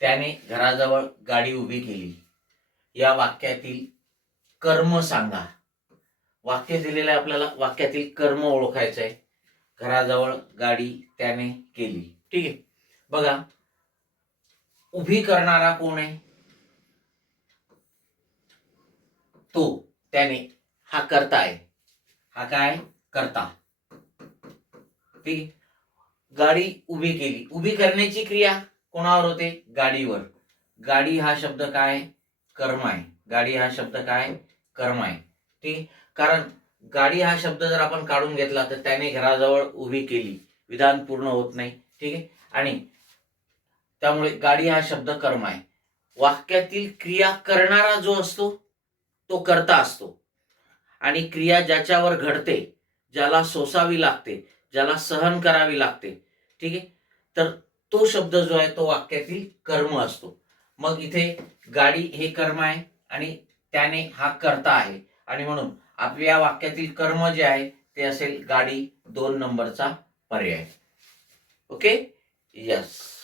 त्याने घराजवळ गाडी उभी केली. या वाक्यातील कर्म सांगा. वाक्य दिलेलं आहे आपल्याला, वाक्यातील कर्म ओळखायचं आहे. घराजवळ गाडी त्याने केली. ठीक आहे, बघा उभी करणारा कोण आहे? तो, त्याने, हा कर्ता आहे. हा काय? कर्ता. ठीक आहे, गाडी उभी केली. उभी करण्याची क्रिया कोणावर होते? गाडीवर. गाडी हा शब्द काय? कर्म आहे. गाडी हा शब्द काय? कर्म आहे. ठीक आहे, कारण गाडी हा शब्द जर आपण काढून घेतला तर त्याने घराजवळ उभी केली, विधान पूर्ण होत नाही. ठीक आहे, आणि त्यामुळे गाडी हा शब्द कर्म आहे. वाक्यातील क्रिया करणारा जो असतो तो कर्ता असतो, आणि क्रिया ज्याच्यावर घडते, ज्याला सोसावी लागते, ज्याला सहन करावी लागते, ठीक आहे, तर तो शब्द जो आहे तो वाक्यातील कर्म असतो. मग इथे गाडी हे कर्म आहे आणि त्याने हा कर्ता आहे, आणि म्हणून आपल्या वाक्यातील कर्म जे आहे ते असेल गाडी, 2 नंबरचा पर्याय. Okay, yes.